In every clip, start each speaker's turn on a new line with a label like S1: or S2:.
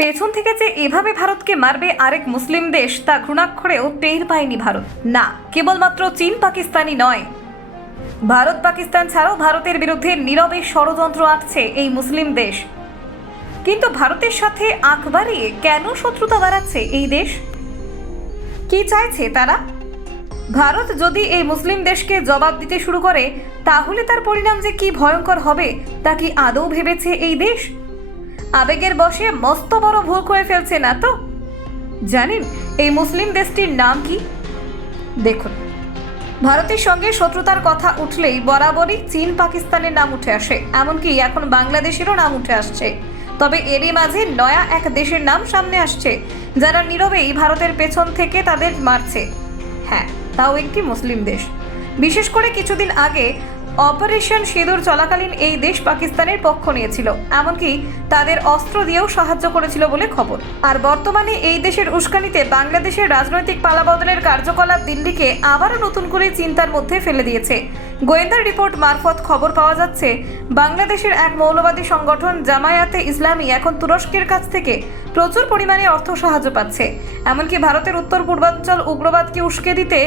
S1: পেছন থেকে যে এভাবে ভারতকে মারবে আরেক মুসলিম দেশ, তা ঘৃণাক্ষরেও টের পায়নি ভারত। না, কেবলমাত্র চীন পাকিস্তানি নয়। ভারত পাকিস্তান ছাড়াও ভারতের বিরুদ্ধে নীরবে ষড়যন্ত্র আঁটছে এই মুসলিম দেশ। কিন্তু ভারতের সাথে আখ বাড়িয়ে কেন শত্রুতা বাড়াচ্ছে এই দেশ? কি চাইছে তারা? ভারত যদি এই মুসলিম দেশকে জবাব দিতে শুরু করে, তাহলে তার পরিণাম যে কি ভয়ঙ্কর হবে, তা কি আদৌ ভেবেছে এই দেশ? আবেগের বশে মস্ত বড় ভুল করে ফেলছে না তো? জানেন, এই মুসলিম দেশটির নাম কি? দেখুন, ভারতের সঙ্গে শত্রুতার কথা উঠলেই বরাবরই চীন পাকিস্তানের নাম উঠে আসে, এমনকি এখন বাংলাদেশেরও নাম উঠে আসছে। তবে এরই মাঝে নয়া এক দেশের নাম সামনে আসছে, যারা নীরবেই ভারতের পেছন থেকে তাদের মারছে। হ্যাঁ তাও একটি মুসলিম দেশ। বিশেষ করে কিছুদিন আগে অপারেশন সিঁদুর চলাকালীন এই দেশ পাকিস্তানের পক্ষ নিয়েছিল, এমনকি তাদের অস্ত্র দিয়েও সাহায্য করেছিল বলে খবর। আর বর্তমানে এই দেশের উস্কানিতে বাংলাদেশের রাজনৈতিক পালাবদলের কার্যকলাপ দিল্লিকে আবারও নতুন করে চিন্তার মধ্যে ফেলে দিয়েছে। গোয়েন্দার রিপোর্ট মারফত খবর পাওয়া যাচ্ছে, বাংলাদেশের এক মৌলবাদী সংগঠন জামায়াতে ইসলামী এখন তুরস্কের কাছ থেকে প্রচুর পরিমাণে অর্থ সাহায্য পাচ্ছে। এমনকি ভারতের উত্তর পূর্বাঞ্চল উগ্রবাদকে উস্কে দিতে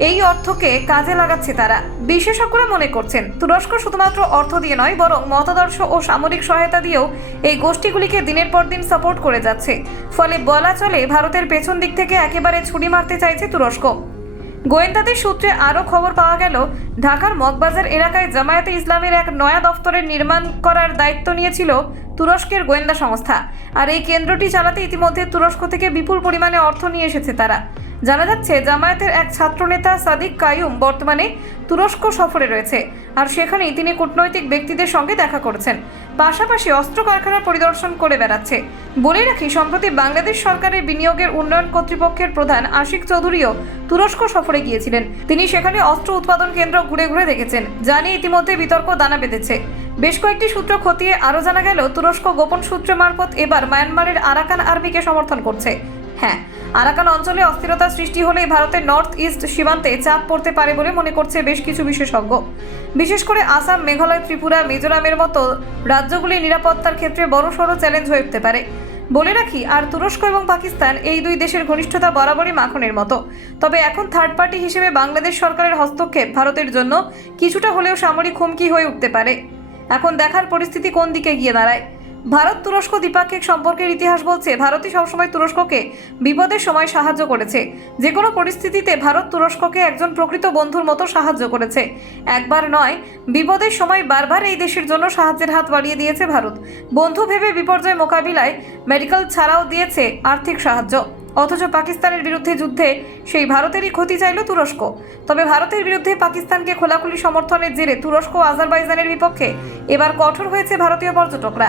S1: এই অর্থকে কাজে লাগাচ্ছে তারা। বিশেষজ্ঞরা মনে করছেন, তুরস্ক শুধুমাত্র অর্থ দিয়ে নয়, বরং মতাদর্শ ও সামরিক সহায়তা দিয়েও এই গোষ্ঠীগুলিকে দিনের পর দিন সাপোর্ট করে যাচ্ছে। ফলে বলা চলে, ভারতের পেছন দিক থেকে একেবারে ছুরি মারতে চাইছে তুরস্ক। গোয়েন্দাদের সূত্রে আরও খবর পাওয়া গেল, ঢাকার মগবাজার এলাকায় জামায়াতে ইসলামের এক নয়া দফতরের নির্মাণ করার দায়িত্ব নিয়েছিল তুরস্কের গোয়েন্দা সংস্থা। আর এই কেন্দ্রটি চালাতে ইতিমধ্যে তুরস্ক থেকে বিপুল পরিমাণে অর্থ নিয়ে এসেছে তারা। জানা যাচ্ছে, জামায়াতের এক ছাত্রনেতা সাদিক কায়ুম বর্তমানে তুরস্ক সফরে রয়েছে আর সেখানেই তিনি কূটনৈতিক ব্যক্তিদের সঙ্গে দেখা করেছেন। পাশাপাশি অস্ত্র কারখানা পরিদর্শন করে বেড়াচ্ছে। বলে রাখি, সম্প্রতি বাংলাদেশ সরকারের বিনিয়োগের উন্নয়ন কর্তৃপক্ষের প্রধান আশিক চৌধুরীও তুরস্ক সফরে গিয়েছিলেন। তিনি সেখানে অস্ত্র উৎপাদন কেন্দ্র ঘুরে ঘুরে দেখেছেন, যা নিয়ে ইতিমধ্যে বিতর্ক দানা বেঁধেছে। বেশ কয়েকটি সূত্র খতিয়ে আরও জানা গেল, তুরস্ক গোপন সূত্র মারফত এবার মায়ানমারের আরাকান আর্মিকে সমর্থন করছে। হ্যাঁ আরাকান অঞ্চলে অস্থিরতা সৃষ্টি হলে ভারতের নর্থ ইস্ট সীমান্তে চাপ পড়তে পারে বলে মনে করছে বেশ কিছু বিশেষজ্ঞ। বিশেষ করে আসাম, মেঘালয়, ত্রিপুরা, মিজোরামের মতো রাজ্যগুলির নিরাপত্তার ক্ষেত্রে বড়সড় চ্যালেঞ্জ হয়ে উঠতে পারে। বলে রাখি, আর তুরস্ক এবং পাকিস্তান এই দুই দেশের ঘনিষ্ঠতা বরাবরই মাখনের মতো। তবে এখন থার্ড পার্টি হিসেবে বাংলাদেশ সরকারের হস্তক্ষেপ ভারতের জন্য কিছুটা হলেও সামরিক হুমকি হয়ে উঠতে পারে। এখন দেখার পরিস্থিতি কোন দিকে গিয়ে দাঁড়ায়? ভারত তুরস্ক দ্বিপাক্ষিক সম্পর্কের ইতিহাস বলছে, ভারতই সবসময় তুরস্ককে বিপদের সময় সাহায্য করেছে। যে কোনো পরিস্থিতিতে ভারত তুরস্ককে একজন প্রকৃত বন্ধুর মতো সাহায্য করেছে। একবার নয়, বিপদের সময় বারবার এই দেশের জন্য সাহায্যের হাত বাড়িয়ে দিয়েছে ভারত। বন্ধু ভেবে বিপর্যয় মোকাবিলায় মেডিকেল ছাড়াও দিয়েছে আর্থিক সাহায্য। অথচ পাকিস্তানের বিরুদ্ধে যুদ্ধে সেই ভারতেরই ক্ষতি চাইল তুরস্ক। তবে ভারতের বিরুদ্ধে পাকিস্তানকে খোলাখুলি সমর্থনের জেরে তুরস্ক ও আজারবাইজানের বিপক্ষে এবার কঠোর হয়েছে ভারতীয় পর্যটকরা।